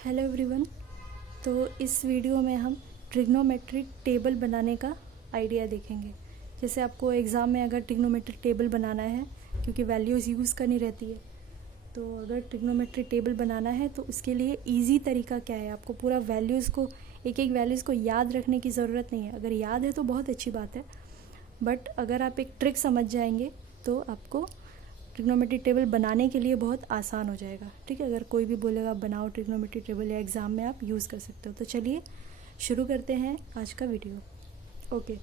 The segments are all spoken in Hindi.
Hello everyone. तो इस वीडियो में हम ट्रिग्नोमेट्रिक टेबल बनाने का आइडिया देखेंगे। जैसे आपको एग्ज़ाम में अगर ट्रिग्नोमेट्रिक टेबल बनाना है, क्योंकि वैल्यूज़ यूज़ करनी रहती है, तो अगर ट्रिग्नोमेट्रिक टेबल बनाना है तो उसके लिए इजी तरीका क्या है, आपको पूरा वैल्यूज़ को एक एक वैल्यूज़ को याद रखने की ज़रूरत नहीं है। अगर याद है तो बहुत अच्छी बात है, बट अगर आप एक ट्रिक समझ जाएंगे तो आपको ट्रिग्नोमेट्रिक टेबल बनाने के लिए बहुत आसान हो जाएगा। ठीक है, अगर कोई भी बोलेगा आप बनाओ ट्रिग्नोमेट्रिक टेबल या एग्ज़ाम में आप यूज़ कर सकते हो। तो चलिए शुरू करते हैं आज का वीडियो। ओके,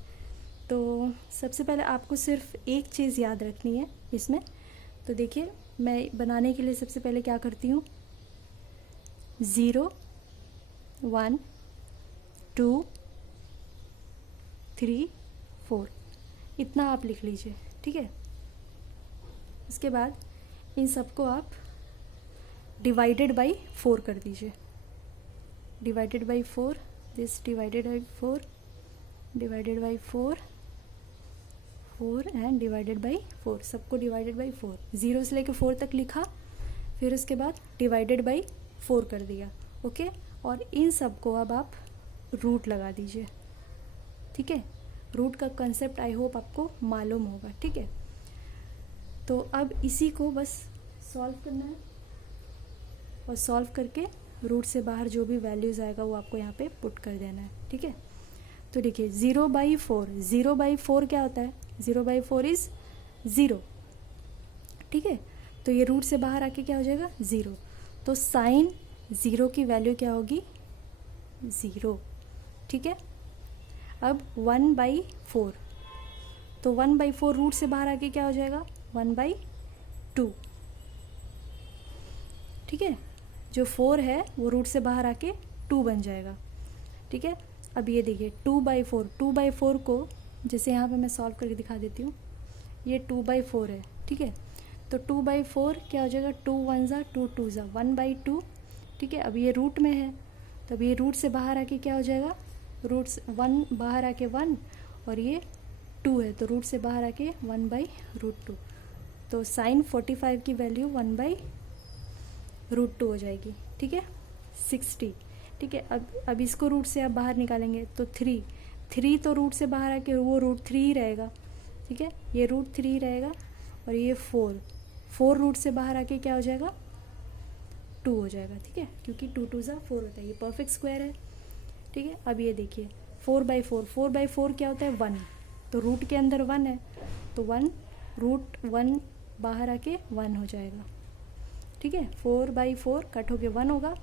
तो सबसे पहले आपको सिर्फ एक चीज़ याद रखनी है इसमें। तो देखिए, मैं बनाने के लिए सबसे पहले क्या करती हूँ, 0 1 2 3 4 इतना आप लिख लीजिए। ठीक है, उसके बाद इन सबको आप डिवाइडेड बाई 4 कर दीजिए। Divided by 4, this divided by 4, divided by 4 and divided by 4, सबको डिवाइडेड बाई 4, 0 से लेकर 4 तक लिखा, फिर उसके बाद डिवाइडेड बाई 4 कर दिया। ओके, और इन सबको अब आप रूट लगा दीजिए। ठीक है, रूट का कंसेप्ट आई होप आपको मालूम होगा। ठीक है, तो अब इसी को बस सॉल्व करना है और सॉल्व करके रूट से बाहर जो भी वैल्यूज़ आएगा वो आपको यहाँ पे पुट कर देना है। ठीक है, तो देखिए 0/4, 0/4 क्या होता है, 0/4 इज़ 0। ठीक है, तो ये रूट से बाहर आके क्या हो जाएगा, 0। तो साइन 0 की वैल्यू क्या होगी, 0। ठीक है, अब 1/4, तो 1/4 रूट से बाहर आके क्या हो जाएगा, 1/2। ठीक है, जो 4 है वो रूट से बाहर आके 2 बन जाएगा। ठीक है, अब ये देखिए 2/4 को जैसे यहाँ पे मैं सॉल्व करके दिखा देती हूँ। ये 2/4 है। ठीक है, तो 2/4 क्या हो जाएगा, 2 1 ज़ा 2 2 ज़ा 1/2। ठीक है, अब ये रूट में है तो अब ये रूट से बाहर आके क्या हो जाएगा, रूट से 1 बाहर आके 1, और ये 2 है तो रूट से बाहर आके 1/√2। तो साइन 45 की वैल्यू 1/√2 हो जाएगी। ठीक है, 60। ठीक है, अब इसको रूट से आप बाहर निकालेंगे तो 3 तो रूट से बाहर आके वो √3 ही रहेगा। ठीक है, ये √3 रहेगा, और ये 4 रूट से बाहर आके क्या हो जाएगा, 2 हो जाएगा। ठीक है, क्योंकि 2 2 ज़ा 4 होता है, ये परफेक्ट स्क्वायर है। ठीक है, अब ये देखिए 4/4 क्या होता है, 1, तो रूट के अंदर 1 है तो 1 √1 बाहर आके 1 हो जाएगा। ठीक है, 4/4 कट होके 1 होगा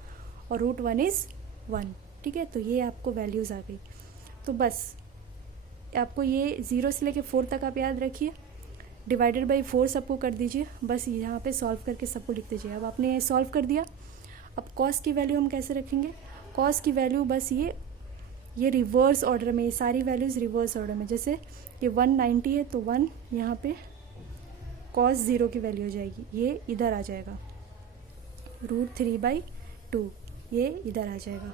और √1 इज़ 1। ठीक है, तो ये आपको वैल्यूज़ आ गई। तो बस आपको ये 0 से लेके 4 तक आप याद रखिए, डिवाइडेड बाई 4 सबको कर दीजिए। बस यहाँ पे सॉल्व करके सबको लिख दीजिए। अब आपने ये सॉल्व कर दिया। अब कॉस की वैल्यू हम कैसे रखेंगे, कॉस की वैल्यू बस ये रिवर्स ऑर्डर में, ये सारी वैल्यूज़ रिवर्स ऑर्डर में। जैसे ये 190 है तो 1 यहाँ पे कॉस 0 की वैल्यू हो जाएगी, ये इधर आ जाएगा, √3/2 ये इधर आ जाएगा,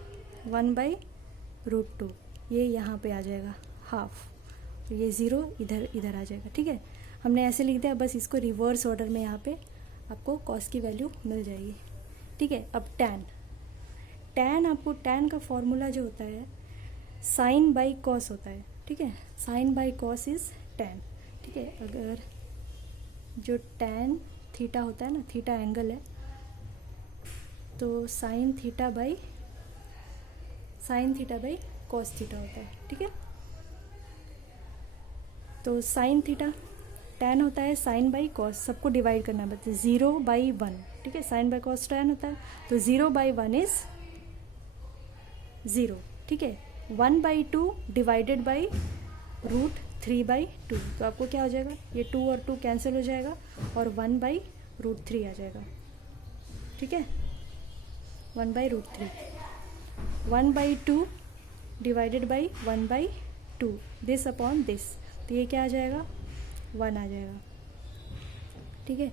1/√2 ये यहाँ पे आ जाएगा हाफ, तो ये 0 इधर आ जाएगा। ठीक है, हमने ऐसे लिख दिया, बस इसको रिवर्स ऑर्डर में यहाँ पे आपको कॉस की वैल्यू मिल जाएगी। ठीक है, अब टैन आपको टैन का फॉर्मूला जो होता है साइन बाई कॉस होता है। ठीक है, sine by cos is tan. ठीक है, अगर जो टैन थीटा होता है ना, थीटा एंगल है, तो sine theta by cos theta होता है। ठीक है, तो साइन थीटा टैन होता है साइन बाई कॉस, सबको डिवाइड करना है, बस 0/1। ठीक है, साइन बाई कॉस टैन होता है, तो 0/1 इज़ 0। ठीक है, 1/2 डिवाइडेड बाई √3/2, तो आपको क्या हो जाएगा, ये 2 और 2 कैंसिल हो जाएगा और 1/√3 आ जाएगा। ठीक है, 1/√3, 1/2 divided by 1/2, this upon this, तो ये क्या आ जाएगा, 1 आ जाएगा। ठीक है,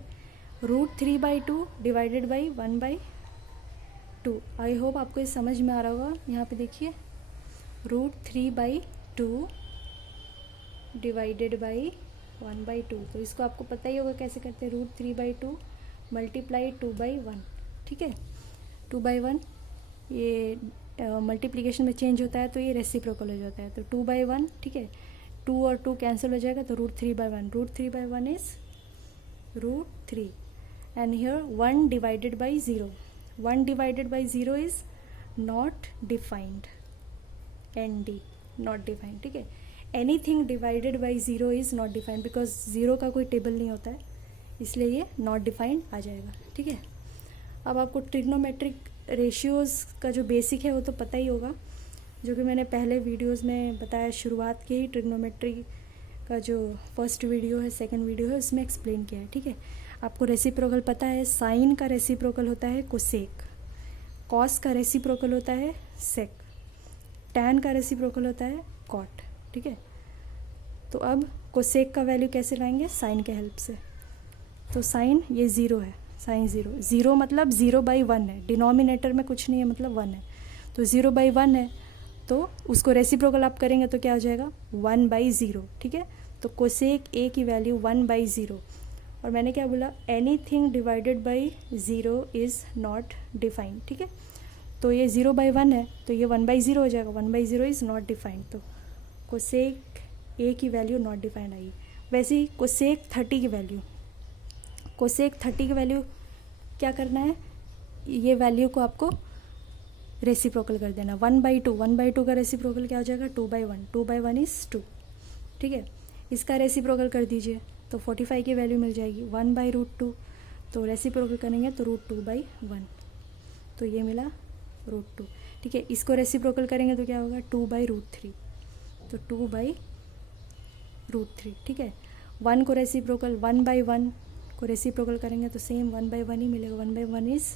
√3/2 डिवाइडेड बाई 1/2। आई होप आपको ये समझ में आ रहा होगा। यहाँ पे देखिए √3/2 डिवाइडेड बाई 1/2, तो इसको आपको पता ही होगा कैसे करते हैं, √3/2 मल्टीप्लाई 2/1। ठीक है, 2/1 ये मल्टीप्लिकेशन में चेंज होता है तो ये रेसिप्रोकल हो जाता है। तो 2/1, ठीक है, 2 और 2 कैंसिल हो जाएगा तो √3/1, √3/1 is √3 and here 1 divided by 0, 1 divided by 0 is not defined, ND, not defined, ठीक है। Anything divided by 0 is not defined because 0 का कोई टेबल नहीं होता है, इसलिए ये नॉट डिफाइंड आ जाएगा, ठीक है। अब आपको ट्रिग्नोमेट्रिक रेशियोज़ का जो बेसिक है वो तो पता ही होगा, जो कि मैंने पहले वीडियोस में बताया, शुरुआत के ही ट्रिग्नोमेट्री का जो फर्स्ट वीडियो है, सेकंड वीडियो है, उसमें एक्सप्लेन किया है, ठीक है। आपको रेसिप्रोकल पता है, साइन का रेसिप्रोकल होता है कोसेक, कॉस का रेसिप्रोकल होता है सेक, टैन का रेसिप्रोकल होता है कॉट, ठीक है। तो अब कोसेक का वैल्यू कैसे लाएंगे, साइन के हेल्प से। तो साइन ये 0 है, साइन 0, 0 मतलब 0/1 है, डिनोमिनेटर में कुछ नहीं है मतलब 1 है, तो 0/1 है, तो उसको रेसिप्रोकल आप करेंगे तो क्या हो जाएगा 1/0, ठीक है। तो कोसेक ए की वैल्यू 1/0, और मैंने क्या बोला, anything divided by 0 is not defined, ठीक है। तो ये 0/1 है तो ये 1/0 हो जाएगा, 1/0 इज़ नॉट डिफाइंड, तो कोसेक ए की वैल्यू नॉट डिफाइंड आई। वैसे ही कोसेक 30 की वैल्यू, कोसेक 30 की वैल्यू क्या करना है, ये वैल्यू को आपको रेसिप्रोकल कर देना, 1/2, 1/2 का रेसिप्रोकल क्या हो जाएगा 2/1, 2/1 इज़ 2, ठीक है। इसका रेसिप्रोकल कर दीजिए तो 45 की वैल्यू मिल जाएगी, 1/√2, तो रेसिप्रोकल करेंगे तो √2/1, तो ये मिला √2, ठीक है। इसको रेसिप्रोकल करेंगे तो क्या होगा 2/√3, तो 2/√3, ठीक है। 1 को रेसिप्रोकल, 1/1 को रेसिप्रोकल करेंगे तो सेम 1/1 ही मिलेगा, 1/1 इज़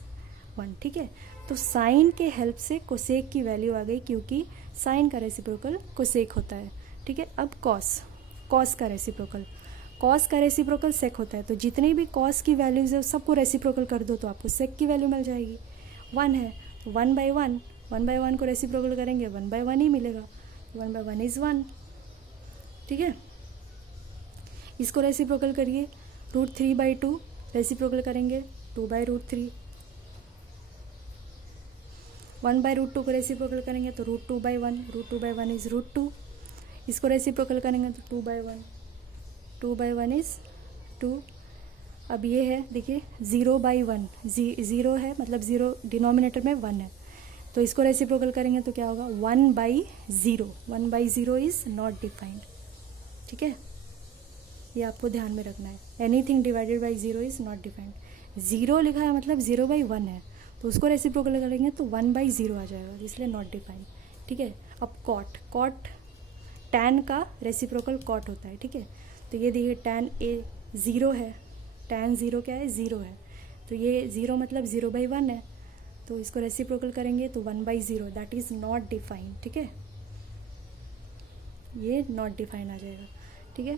1, ठीक है। तो साइन के हेल्प से कोसेक की वैल्यू आ गई, क्योंकि साइन का रेसिप्रोकल कोसेक होता है, ठीक है। अब कॉस, कॉस का रेसिप्रोकल, कॉस का रेसिप्रोकल सेक होता है, तो जितनी भी कॉस की वैल्यूज़ है सबको रेसिप्रोकल कर दो तो आपको सेक की वैल्यू मिल जाएगी। 1 है तो 1/1, 1/1 को रेसिप्रोकल करेंगे 1/1 ही मिलेगा, 1/1 इज़ 1, ठीक है। इसको रेसिप्रोकल करिए, √3/2 रेसिप्रोकल करेंगे 2/√3, 1/√2 को रेसिप्रोकल करेंगे तो √2/1, √2/1 इज़ √2, इसको रेसिप्रोकल करेंगे तो 2/1, 2/1 इज़ 2। अब ये है, देखिए 0/1, 0 है मतलब 0 डिनोमिनेटर में 1 है, तो इसको रेसिप्रोकल करेंगे तो क्या होगा 1/0, 1/0 इज़ नॉट डिफाइंड, ठीक है। ये आपको ध्यान में रखना है, anything divided by 0 is not defined. 0 लिखा है मतलब 0/1 है, तो उसको रेसिप्रोकल करेंगे तो 1/0 आ जाएगा, इसलिए नॉट डिफाइंड, ठीक है। अब कॉट, कॉट टैन का रेसिप्रोकल कॉट होता है, ठीक है। तो ये देखिए टैन ए 0 है, टैन 0 क्या है 0 है, तो ये 0 मतलब 0/1 है, तो इसको रेसिप्रोकल करेंगे तो 1/0, दैट इज़ नॉट डिफाइंड, ठीक है। ये नॉट डिफाइंड आ जाएगा, ठीक है।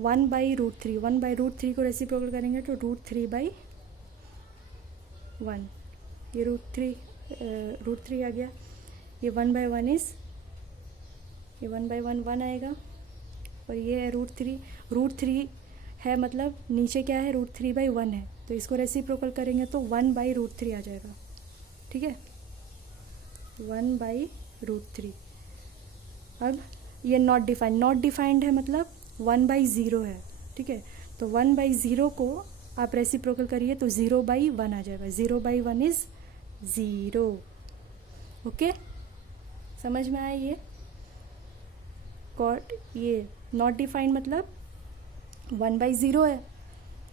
1/√3, 1/√3 को रेसिप्रोकल करेंगे तो √3/1, ये √3 आ गया, ये 1/1 इज़, ये 1/1 1 आएगा, और ये है √3 है मतलब नीचे क्या है √3/1 है, तो इसको रेसिप्रोकल करेंगे तो 1/√3 आ जाएगा, ठीक है, 1/√3। अब ये नॉट डिफाइंड, नॉट डिफाइंड है मतलब 1/0 है, ठीक है। तो 1/0 को आप रेसिप्रोकल करिए तो 0/1 आ जाएगा, 0/1 इज़ 0, ओके, समझ में आया ये कॉट। ये नॉट डिफाइंड मतलब 1/0 है,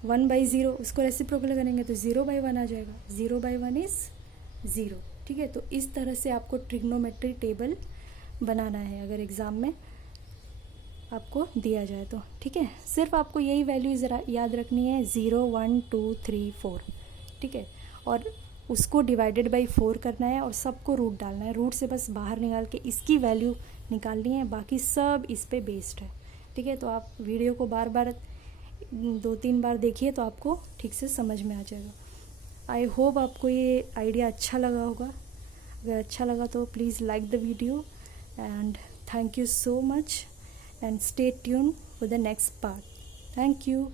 1/0 उसको रेसिप्रोकल करेंगे तो 0/1 आ जाएगा, 0/1 इज़ 0, ठीक है। तो इस तरह से आपको ट्रिग्नोमेट्री टेबल बनाना है अगर एग्ज़ाम में आपको दिया जाए तो, ठीक है। सिर्फ आपको यही वैल्यूज़ याद रखनी है, 0 1 2 3 4, ठीक है, और उसको डिवाइडेड बाई 4 करना है और सबको रूट डालना है, रूट से बस बाहर निकाल के इसकी वैल्यू निकालनी है, बाकी सब इस पे बेस्ड है, ठीक है। तो आप वीडियो को बार बार 2-3 बार देखिए तो आपको ठीक से समझ में आ जाएगा। आई होप आपको ये आइडिया अच्छा लगा होगा, अगर अच्छा लगा तो please like the video and thank you so much and stay tuned for the next part. Thank you.